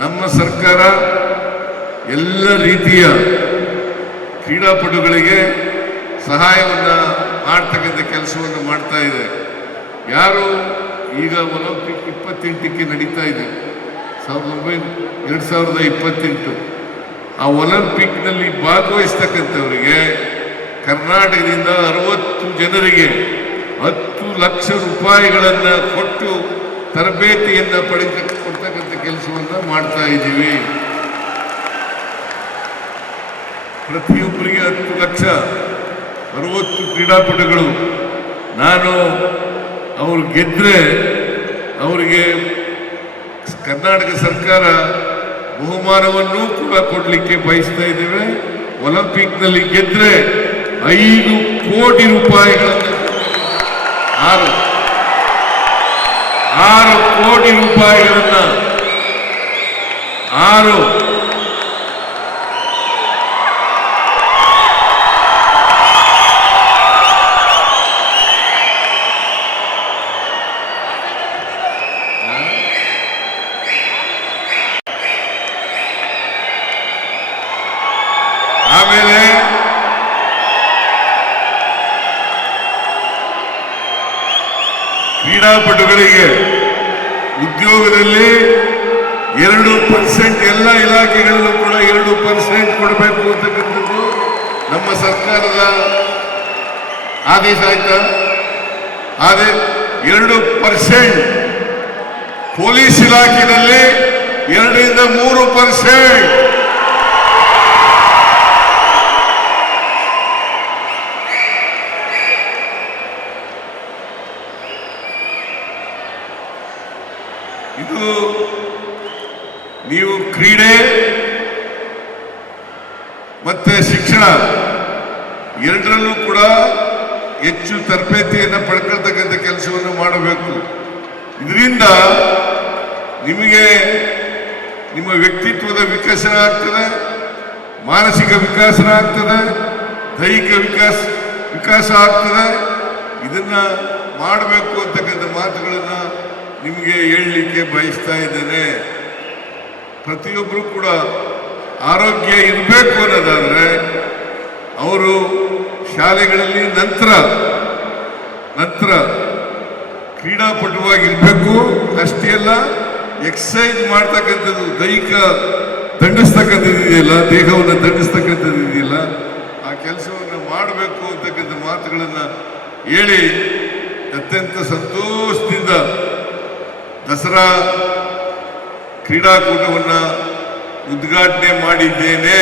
ನಮ್ಮ ಸರ್ಕಾರ ಎಲ್ಲ ರೀತಿಯ ಕ್ರೀಡಾಪಟುಗಳಿಗೆ ಸಹಾಯವನ್ನು ಮಾಡ್ತಕ್ಕಂಥ ಕೆಲಸವನ್ನು ಮಾಡ್ತಾ ಇದೆ. ಯಾರು ಈಗ ಒಲಿಂಪಿಕ್ ಇಪ್ಪತ್ತೆಂಟಕ್ಕೆ ನಡೀತಾ ಇದೆ. ಸಾವಿರದ ಒಂಬೈನೂರ, ಎರಡು ಸಾವಿರದ ಇಪ್ಪತ್ತೆಂಟು. ಆ ಒಲಂಪಿಕ್ನಲ್ಲಿ ಭಾಗವಹಿಸ್ತಕ್ಕಂಥವರಿಗೆ ಕರ್ನಾಟಕದಿಂದ ಅರವತ್ತು ಜನರಿಗೆ ಹತ್ತು ಲಕ್ಷ ರೂಪಾಯಿಗಳನ್ನು ಕೊಟ್ಟು ತರಬೇತಿಯನ್ನು ಪಡೆದ ಕೆಲಸವನ್ನು ಮಾಡ್ತಾ ಇದ್ದೀವಿ. ಪ್ರತಿಯೊಬ್ಬರಿಗೆ ಹತ್ತು ಲಕ್ಷ ಅರವತ್ತು ಕ್ರೀಡಾಪಟುಗಳು. ನಾನು ಅವರು ಗೆದ್ದರೆ ಅವರಿಗೆ ಕರ್ನಾಟಕ ಸರ್ಕಾರ ಬಹುಮಾನವನ್ನು ಕೂಡ ಕೊಡಲಿಕ್ಕೆ ಬಯಸ್ತಾ ಇದ್ದೇವೆ. ಒಲಿಂಪಿಕ್ನಲ್ಲಿ ಗೆದ್ದರೆ ಐದು ಕೋಟಿ ರೂಪಾಯಿಗಳನ್ನು ಆರು ಆರು ಕೋಟಿ ರೂಪಾಯಿಗಳನ್ನ ಆರು. ಆಮೇಲೆ ಕ್ರೀಡಾಪಟುಗಳಿಗೆ ಉದ್ಯೋಗದಲ್ಲಿ ಎರಡು ಪರ್ಸೆಂಟ್ ಎಲ್ಲ ಇಲಾಖೆಗಳಲ್ಲೂ ಕೂಡ ಎರಡು ಪರ್ಸೆಂಟ್ ಕೊಡಬೇಕು ಅಂತಕ್ಕಂಥದ್ದು ನಮ್ಮ ಸರ್ಕಾರದ ಆದೇಶ ಆಯ್ತಾ? ಆದರೆ ಎರಡು ಪರ್ಸೆಂಟ್ ಪೊಲೀಸ್ ಇಲಾಖೆಯಲ್ಲಿ ಎರಡರಿಂದ ಮೂರು ಪರ್ಸೆಂಟ್ ಇದು ನೀವು ಕ್ರೀಡೆ ಮತ್ತೆ ಶಿಕ್ಷಣ ಎರಡರಲ್ಲೂ ಕೂಡ ಹೆಚ್ಚು ತರಬೇತಿಯನ್ನು ಪಡ್ಕೊಳ್ತಕ್ಕಂಥ ಕೆಲಸವನ್ನು ಮಾಡಬೇಕು. ಇದರಿಂದ ನಿಮಗೆ ನಿಮ್ಮ ವ್ಯಕ್ತಿತ್ವದ ವಿಕಸನ ಆಗ್ತದೆ, ಮಾನಸಿಕ ವಿಕಾಸನ ಆಗ್ತದೆ, ದೈಹಿಕ ವಿಕಾಸ ವಿಕಾಸ ಆಗ್ತದೆ. ಇದನ್ನ ಮಾಡಬೇಕು ಅಂತಕ್ಕಂಥ ಮಾತುಗಳನ್ನು ನಿಮಗೆ ಹೇಳಲಿಕ್ಕೆ ಬಯಸ್ತಾ ಇದ್ದೇನೆ. ಪ್ರತಿಯೊಬ್ಬರು ಕೂಡ ಆರೋಗ್ಯ ಇರಬೇಕು ಅನ್ನೋದಾದರೆ ಅವರು ಶಾಲೆಗಳಲ್ಲಿ ನಂತರ ನಂತರ ಕ್ರೀಡಾಪಟುವಾಗಿರಬೇಕು ಅಷ್ಟೇ ಅಲ್ಲ ಎಕ್ಸಸೈಸ್ ಮಾಡ್ತಕ್ಕಂಥದ್ದು ದೈಹಿಕ ದಂಡಿಸ್ತಕ್ಕಂಥದ್ದು ಇದೆಯಲ್ಲ, ದೇಹವನ್ನು ದಂಡಿಸ್ತಕ್ಕಂಥದ್ದು ಇದೆಯಲ್ಲ, ಆ ಕೆಲಸವನ್ನು ಮಾಡಬೇಕು ಅಂತಕ್ಕಂಥ ಮಾತುಗಳನ್ನು ಹೇಳಿ ಅತ್ಯಂತ ಸಂತೋಷದಿಂದ ದಸರಾ ಕ್ರೀಡಾಕೂಟವನ್ನು ಉದ್ಘಾಟನೆ ಮಾಡಿದ್ದೇನೆ.